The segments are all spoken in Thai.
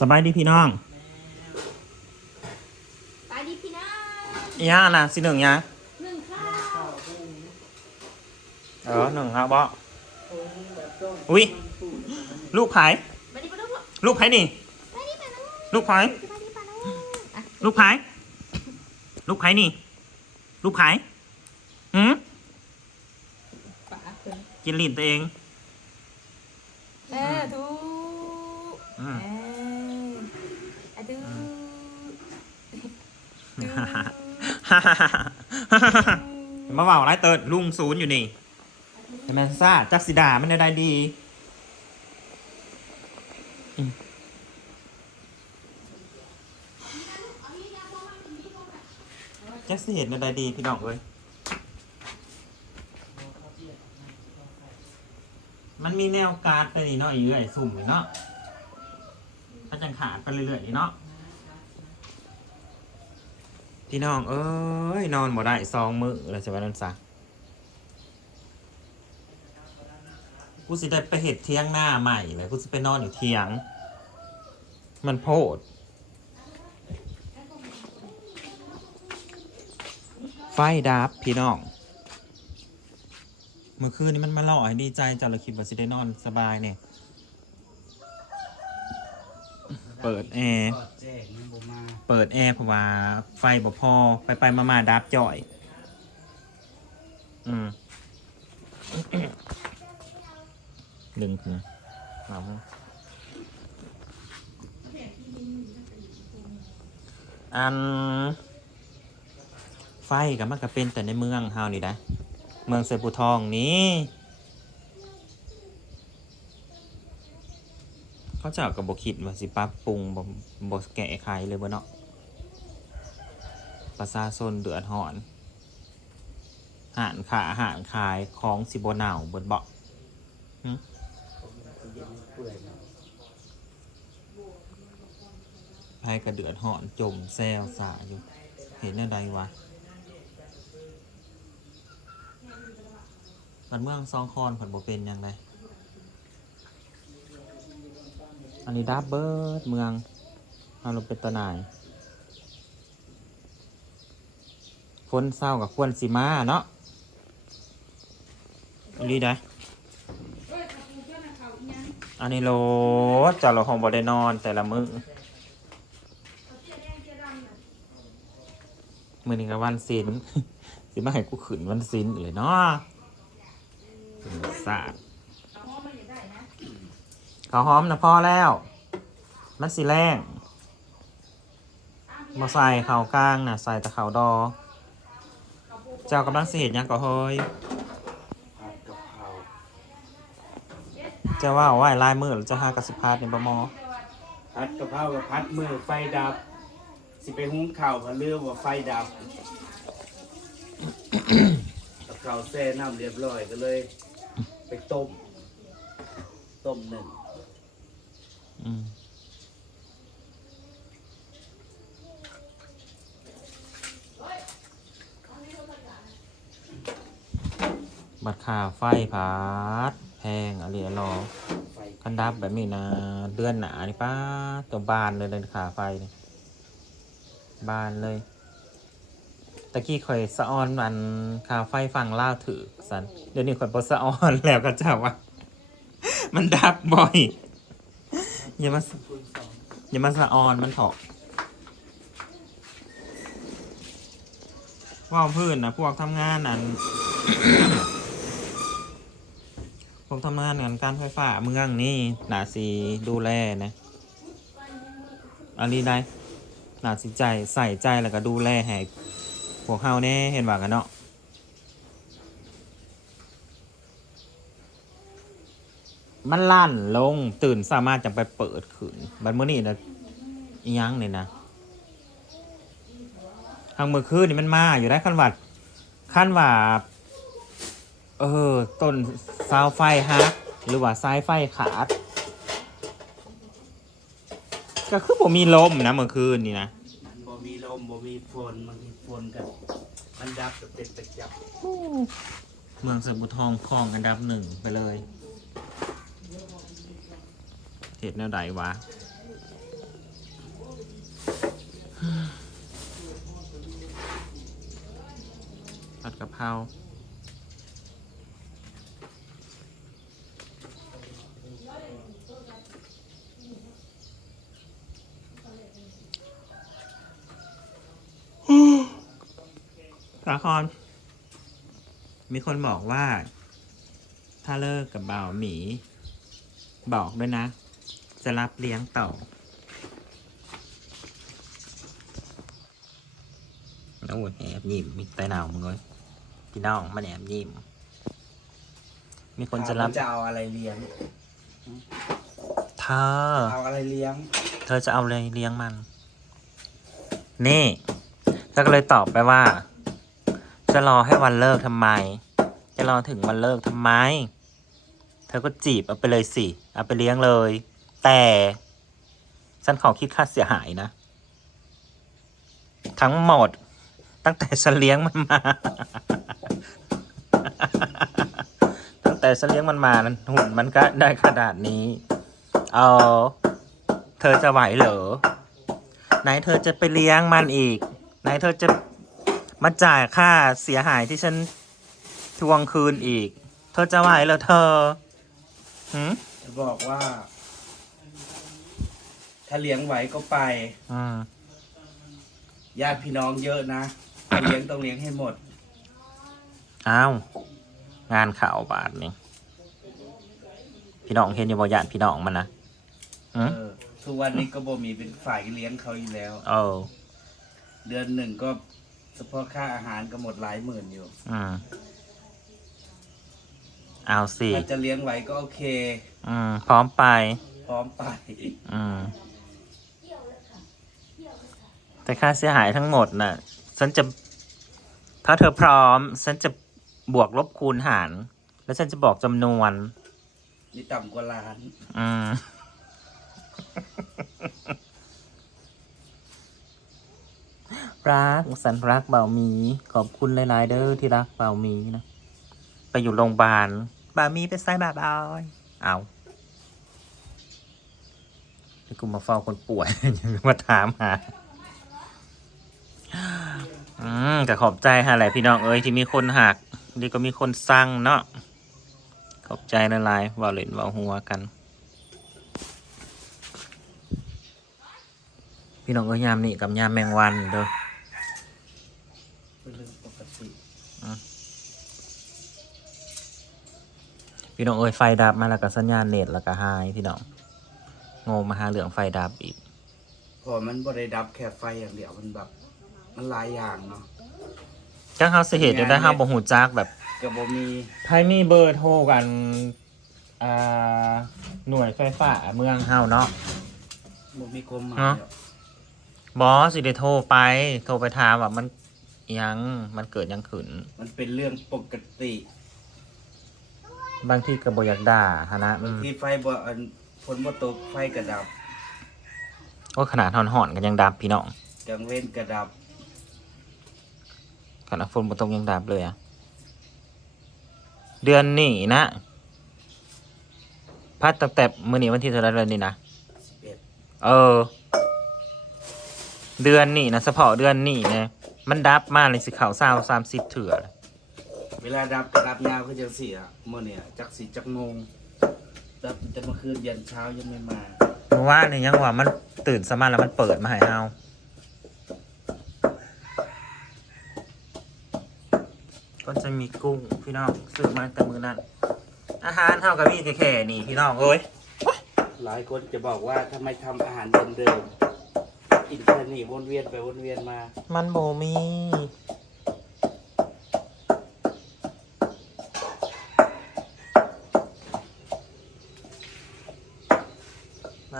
สบายดีพี่น้องไปดิพี่น้องอีย่านะสิหนึ่งยะหนึ่งข้าวเออหนึ่งครับบออุ้ยลูกไผ่ไปดิปะน้องลูกไผ่นี่ไปดิปะน้องลูกไผ่ไปดิปะน้องอะลูกไผ่ลูกไผ่นี่ ลูกไผ่หืมปะเพิ่นกินลิ้นตัวเอง เออถู อื เอ ม ออะดู มาเว่าไรเติร์ดลุงศูนย์อยู่นี่แมนซ่าจักสิดามันได้ดีอืมจักสิเห็นได้ดีพี่น้องเอ้ยมันมีแนวการ์ดไปนี่เนาะอีเอ้ยสุ่มเนาะถ้าจังขาดไปเรื่อยๆนี่เนาะ พี่น้อง เอ้ย นอนบ่ได้ซองมือแล้วจะวันนั้นซะกูสิได้ไปเห็ดเที่ยงหน้าใหม่เลยกูสิไปนอนอยู่เที่ยง มันโพดไฟดับพี่น้อง เมื่อคืนนี้มันมาหล่อให้ดีใจจังเราคิดว่าสิได้นอนสบายเนี่ย เปิดแอร์ เปิดแอร์เพราะว่าไฟบ่พอไปไปมามาดับจ่อย อืมดึงนะเอาอัน ไฟกับมันก็เป็นแต่ในเมืองเฮานี่นะเมืองเซปูทองนี้เขาเจ้ากับบคิดว่าสิปรับปรุงบ่บ่แก้ไขเลยบ่เนาะ ประชาชนเดือดร้อนหารขาหารขายของสิบ่หนาวเบิดเบาะเย็นเปื่อยไผก็เดือดร้อนจมแซวสาอยู่ เห็นอะไรวะบันเมืองซองคอนผันบ่เป็นยังไงอันนี้ดับเบิร์ดเมืองเอาลงเป็นตะนาย ฝนเศร้ากับควรสิมาเนาะอันนี้ได้อันนี้โลดจากเราคงบ่ได้นอนแต่ละมือมือนี้ก็วันศิลสิมาให้กูขืนวันศิลเลยเนาะสาดข้าวหอมนะพ่อแล้ว มันสิแรงมาใส่ข้าวกลางนะใส่แต่ข้าวดอ เจ้ากำลังสิเห็นยังก็เฮ้ยผัดกะเพราเจ้าว่าไหวลายมือหรือเจ้าห้ากสิพาดในบมอผัดกะเพรากับผัดมือไฟดับ สิไปหุงข้าวพะเรือว่าไฟดับ กับข้าวแช่น้ำเรียบร้อยก็เลย ไปต้ม ต้มหนึ่ง อืม บัตรค่าไฟผาดแพงอะไรอะรอคันดับแบบนี้นะเดือนหนานี่ป้าตัวบานเลยเลยค่าไฟนี่บานเลย ตะกี้ข่อยสะออนมันค่าไฟฟังล่าถือสันเดี๋ยวนี้ข่อยบอสะออนแล้วก็จะว่ามันดับบ่อยอย่ามาสอย่ามาสะออนมันเถอะว่าพื้นนะพวกทำงานนั้น พวกทำงานงานการไฟฟ้าเมืองนี่หนาสีดูแลนะอันนี้ได้หนาสีใจใส่ใจแล้วก็ดูแลให้พวกเฮาแน่เห็นว่ากันเนาะมันลั่นลงตื่นสามารถจะไปเปิดขืนบัดมื้อนี้นะยังเนี่ยนะทางมือคืนนี่มันมาอยู่ได้ขั้นวัดขั้นว่า เออต้นซาวไฟฮักหรือว่าสายไฟขาด ก็คือผมมีลมนะเมื่อคืนนี่นะบ่มีลมบ่มีฝนมันมีฝนกับมันดับจะเป็นประจับเมืองสมุทรทองคลองกันดับหนึ่งไปเลยเหตุแนวใดวะตัดกะเพรา สาคร มีคนบอกว่า ถ้าเลิกกับบ่าวหมี บอกด้วยนะ จะรับเลี้ยงต่อโอ้ยแอบยิ้มมีแต่หนาวมึงเลยพี่น้องมันแอบยิ้มมีคนจะรับจะเอาอะไรเลี้ยง เธอ เอาอะไรเลี้ยง เธอจะเอาอะไรเลี้ยงมัน นี่เธอก็เลยตอบไปว่า จะรอให้วันเลิกทำไม จะรอถึงวันเลิกทำไม เธอก็จีบเอาไปเลยสิ เอาไปเลี้ยงเลย แต่ฉันขอคิดค่าเสียหายนะ ทั้งหมด ตั้งแต่ฉันเลี้ยงมันมา ตั้งแต่ฉันเลี้ยงมันมานั้นหุ่นมันก็ได้ขนาดนี้ เอา เธอจะไหวเหรอไหนเธอจะไปเลี้ยงมันอีก ไหนเธอจะ มาจ่ายค่าเสียหายที่ฉันทวงคืนอีก เธอจะไหวเหรอเธอหืมจะบอกว่า ถ้าเลี้ยงไหวก็ไปอืมญาติพี่น้องเยอะนะเลี้ยงต้องเลี้ยงให้หมด อ้าว งานข่าวบาทนี่พี่น้องเห็นอยู่บ่ยานพี่น้องมันนะอืมเออทุกวันนี้ก็บ่มีเป็นฝ่ายเลี้ยงเขาอยู่แล้ว เออ เดือนหนึ่งก็เฉพาะค่าอาหารก็หมดหลายหมื่นอยู่ อืมเอาสิถ้าจะเลี้ยงไหวก็โอเค อืม พร้อมไป พร้อมไป อืม แต่ค่าเสียหายทั้งหมดน่ะ ฉันจะ ถ้าเธอพร้อม ฉันจะบวกลบคูณหาร แล้วฉันจะบอกจำนวน นี่ต่ำกว่าล้าน อืม รักสันรักเบาหมี ขอบคุณหลายๆเด้อที่รักเบาหมีนะ ไปอยู่โรงพยาบาลบาหมีไปไส้บาบอยเอาให้กูมาเฝ้าคนป่วยยังมาถามหาอืมก็ขอบใจฮะแหละพี่น้องเอ้ยที่มีคนหักดีก็มีคนสั่งเนาะขอบใจละลายๆเว่าเล่นเว่าหัวกัน พี่น้องเอ้ยยามนี่กับยามแมงวันเด้อ เป็นเรื่องปกติ พี่น้องเอ้ยไฟดับมาแล้วก็สัญญาณเน็ตแล้วก็หายพี่น้องโงมาหาเหลืองไฟดับอีกเพอมันบ่ได้ดับแค่ไฟอย่างเดียวมันแบบ มันหลายอย่างเนาะจ้างเฮาสิเหตุเดี๋ยวได้เฮาบ่หูจักแบบก็บ่มีไพ่มีเบอร์โทรกันอ่าหน่วยไฟฟ้าเมืองเฮาเนาะบ่มีความหมายฮะหรอกบอสิได้โทรไป โทรไปถามว่ามันอิหยังมันเกิดหยังขึ้น มันเป็นเรื่องปกติ บางทีก็บ่อยากด่าฮะนะอืบางมทีไฟบ่อันฝนบ่ตกไฟกระดับโอ้ขนาดหอนๆกันยังดับพี่น้องกลางเว้นกระดับขนาดฝนบ่ตกยังดับเลยอะเดือนนี้นะพัดตั้งแต่มื้อนี้วันที่เท่าไหรเดือนนี้นะ11เออ เดือนนี้นะเฉพาะเดือนนี้เนี่ยมันดับมาเลยสิเขาเศร้าสามสิบเถื่อเลย เวลาดับกระดับยาวคือจังสี่อะมื้อเนี่ยจักสิจักโมงดับจะมาคืนยันเช้ายังไม่มาเมื่อวานเนี่ยยังว่ามันตื่นสมาแล้วมันเปิดมาให้เฮาก็จะมีกุ้งพี่น้องซื้อมาแต่มือนั้นอาหารเท่ากับมีแค่ๆนี่พี่น้องเอ้ยหลายคนจะบอกว่าทำไมทำอาหารเดิมๆกินแค่นี้วนเวียนไปวนเวียนมา มันโบมี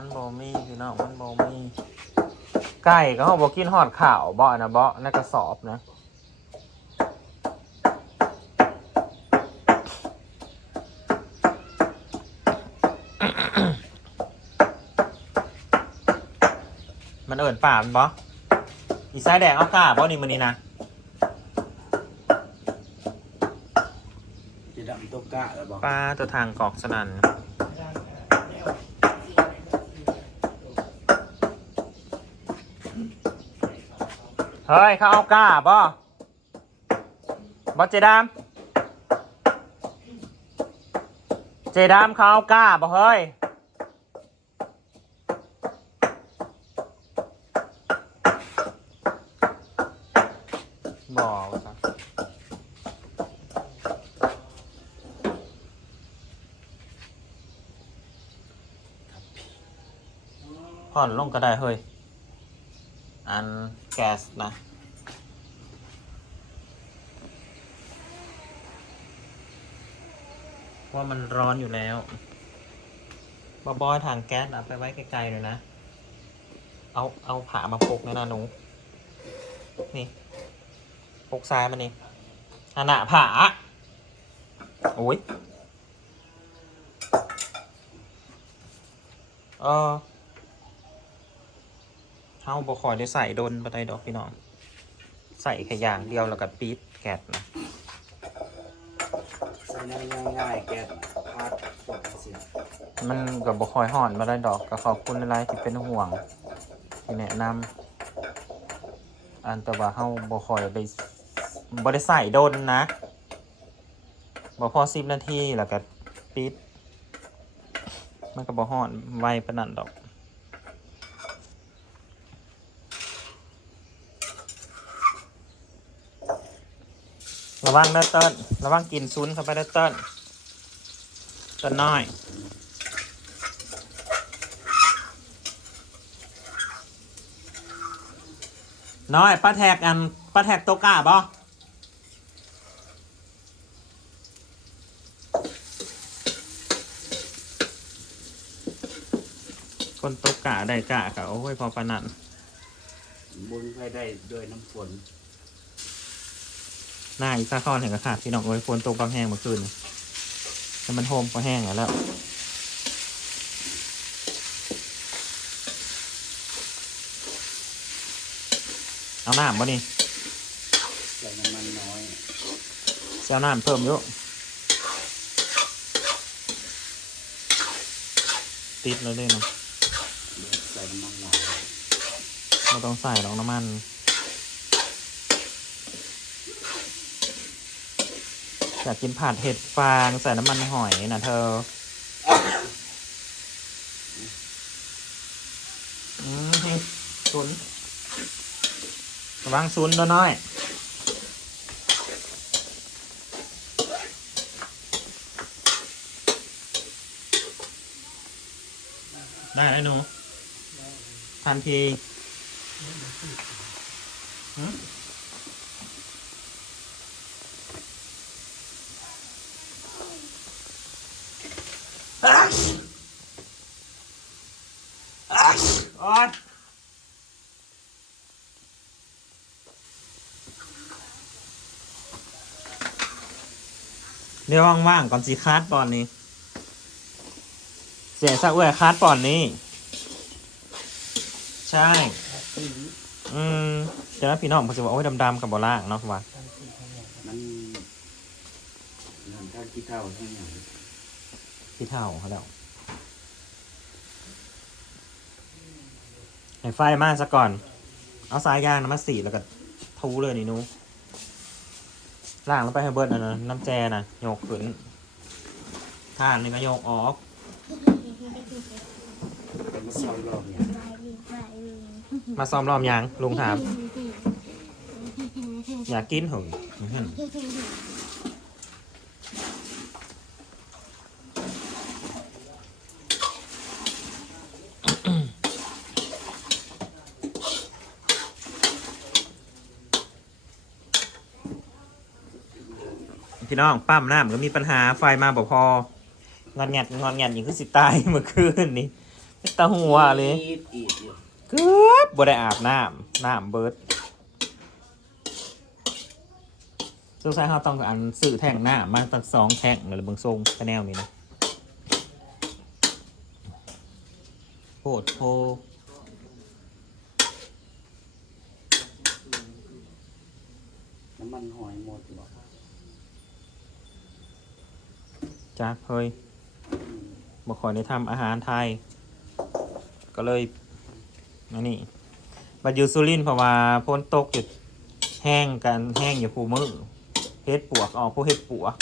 มันโบมีพี่น้องมันโบมีไก่ก็เขาบอกกินหอดข่าวเบาะนะเบาะในกระสอบนะมันเอินป่ามันบออีสายแดงเอากล้าบอนี่มันนี่นะจะดำตกกะแล้วบอกปลาตัวทางกอกสนัน เฮ้ย เขาเอากล้าบอบบอเจดามเจดามเขาเอากล้าบ่เฮ้ย บ่ซะผ่อนลงก็ได้เฮ้ย แก๊สนะ ว่ามันร้อนอยู่แล้วบอบอยทางแก๊สเอาไปไว้ไกลๆเลยนะ เอาเอาผามาปกนะนะหนู นี่ปกซ้ายมันนี่อันน่ะผา โอ้ยเออาบ่คอยได้ใส่โดนบัไดดอกพี่น้อง ใส่แค่อย่างเดียวแล้วก็ปี๊ดแกะนะใส่ง่ายๆแกพัดปกเสียมันกับบคอยห่อนมาได้ดอกก็ขอบคุณหลายๆที่เป็นห่วงที่แนะนำอันแต่ว่าเฮาบ่คอยได้บ่ได้ใส่โดนนะบ่พอสิบนาทีแล้วก็ปิด มันก็บ่ห่อนไวปานนั้นดอก ระวังเด้อเติ้ลระวังกินซุนเข้าไปเด้อเติ้ลเติ้ลน้อยน้อยป้าแทกอันป้าแทกโตกล้าบ่คนโตกล้าได้กล้าค่ะโอ้ยพอปนันบุญให้ได้ด้วยน้ำฝน หน้าอีซ่าข้อนเห็นกระขาดพี่น้องโอ้ยฝนตกบางแห้งเมื่อคืนนี่แต่มันโฮมก็แห้งแล้วเอาน้ำบ่นี่ใส่น้ำมันน้อยเสียน้ำเพิ่มเยอะติดเลยเลยเนาะใส่น้ำมันหน่อยไม่ต้องใส่หรอกน้ำมัน อยากกินผัดเห็ดฟางใส่น้ำมันหอยนะเธอ อืมให้ซุนระวังซุนน้อยได้แล้วหนูทันทีหืมอ๊ะอ๊ะโอ๊ย เดี๋ยวว่างๆก่อนสิคาดปอนนี้ เสียสักเว้ยคาดปอนนี้ ใช่ อืมเดี๋ยวนพี่น้องผมจะบอกโอ้ยดำๆกับบอล่างเนาะว่ามันนั่นท่านที่เท่าทั้งอย่างพี่เท่าเขาแล้วให้ไฟมาซะก่อน เอาสายยางนะมาสีแล้วก็ทูเลยนี่นู้ ล่างแล้วไปให้เบิร์ดอันนะน้ำแจนะโยกขึ้นท่านนี่ก็โยกออกมาซอมรอบเนี่ยมาซ้อมรอบยางลุงถามอยากกินเหรออื้อหือพี่ น้องปั๊มน้ำก็มีปัญหาไฟมาบ่พองอนแงดงอนแงดอย่างคือสิตายเมื่อคืนนี้ตาหัวเลยเกือบบ่ได้อาบน้ำน้ำเบิดสงสัยเขาต้องอันซื้อแท่งหน้ามาตั้งสองแท่งเลยเบิ่งทรงแนวนี้นะโพดโพน้ำมันหอยหมดบอก จ้าเฮ้ยบ่ขอยได้ทำอาหารไทย ก็เลยอันนี้บัดอยู่สุรินทร์เพราะว่าพ้นตกอยู่แห้งกันแห้งอยู่คูมือเฮเฮ็ดปวกออกพวกเฮ็ดปวก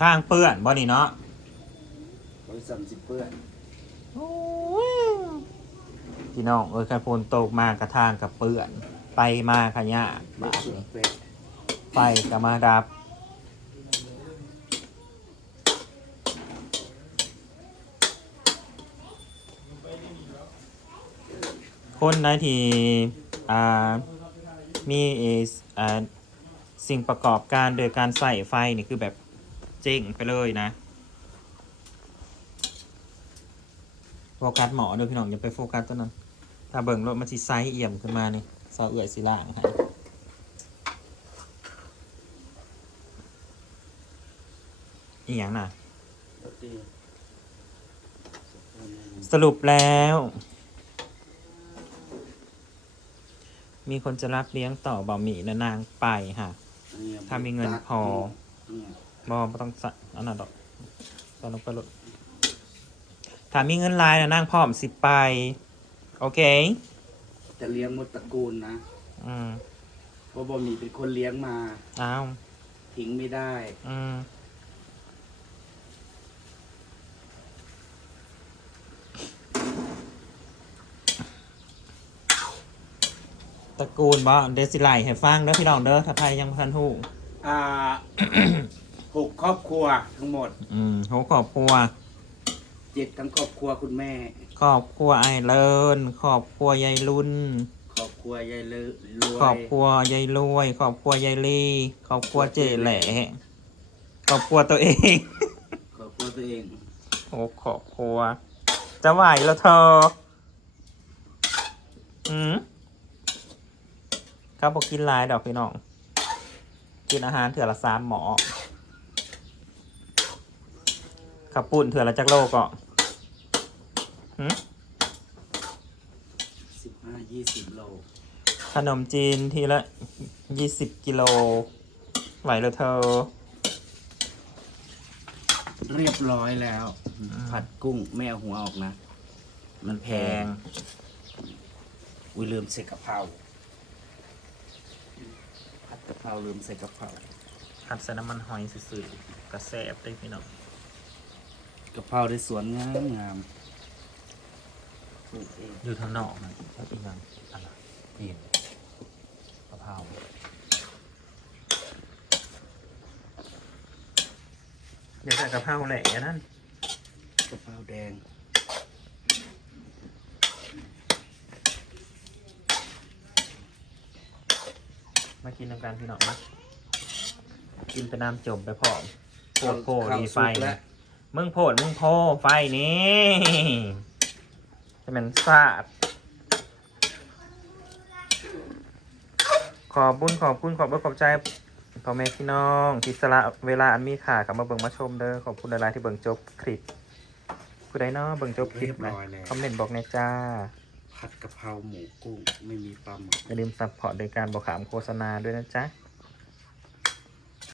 ทางเปื้อนบ่นี่เนาะบริษัทสิเปื้อน พี่น้องเอ้ยคันฝนตกมากระทางกับเปื้อน ไปมาขยะบาดนี้เป็ดไฟก็มาดับคนไหนที่มีสิ่งประกอบการโดยการใส่ไฟนี่คือแบบเจ๊งไปเลยนะ โฟกัสหมอเด้อพี่น้องอย่าไปโฟกัสตัวนั้นาเบิ่งรถมันสิไซส์เอี่ยมขึ้นมานี่ซอเอื่อยสิล่างให้อีหยังน่ะ สรุปแล้ว มีคนจะรับเลี้ยงต่อบ่าหมี่และนางไปค่ะ ถ้ามีเงินพอ บอไม่ต้องสะอันนั้นดอกตอนลงไปรถถ้ามีเงินลายนะนางพร้อมสิไป โอเค จะเลี้ยงหมดตระกูลนะอืมเพราะบะหมี่เป็นคนเลี้ยงมา อ้าวทิ้งไม่ได้ อืมตระกูลบ่เดซิไลให้ฟังเด้อพี่น้องเด้อถ้าใครยังบ่ทันฮู้อ่า หกครอบครัวทั้งหมดอืมโหครอบครัว เจ็ดทั้งครอบครัวคุณแม่ ครอบครัวไอเลินครอบครัวยายรุ่นครอบครัวยายเลอรวยครอบครัวยายรวยครอบครัวยายลีครอบครัวเจแหล่ครอบครัวตัวเอง ครอบครัวตัวเองโอ้ครอบครัว จะไหวแล้วเธออืมเขาบอกกินหลายดอกพี่น้อง กินอาหารเถื่อละสามหมอขับปุ่นเถื่อละจักโลก็หืม สิบห้ายี่สิบโล ขนมจีนทีละยี่สิบกิโล ไหวแล้วเธอ เรียบร้อยแล้ว ผัดกุ้งไม่เอาหัวออกนะ มันแพแพง ง อุ้ยลืมใส่กะเพราผัดกะเพราลืมใส่กะเพราผัดใส่น้ำมันหอยสื่อๆกระแสบได้พี่น้องกะเพราได้สวนงามงาม ปลูกเองอยู่ทางนอกนะแล้วอีกอย่างอะไรเห็นกะเพราอย่าใส่กะเพราแหละนั่นกะเพราแดงมากินน้ำกันพี่น้องมากินไปน้ำจมไปพร้อมโพดโพดข้าวดีไฟสุกแล้วมึงโพดมึงโพไฟนี่ จะเป็นซาดขอบบุญขอบคุณขอบคุณขอบใจพ่อแม่พี่น้องที่สละเวลาอันมีค่ากลับมาเบิ่งมาชมเด้อขอบคุณหลายๆที่เบิ่งจบคลิปผู้ใดเนาะเบิ่งจบคลิปเรีนะยบร้อยแล้ว คอมเมนต์บอกในอยจ้า ผัดกะเพราหมูกุ้งไม่มีปลาหมึก อย่าลืมซัพพอร์ตโดยการบอกขามโฆษณาด้วยนะจ๊ะ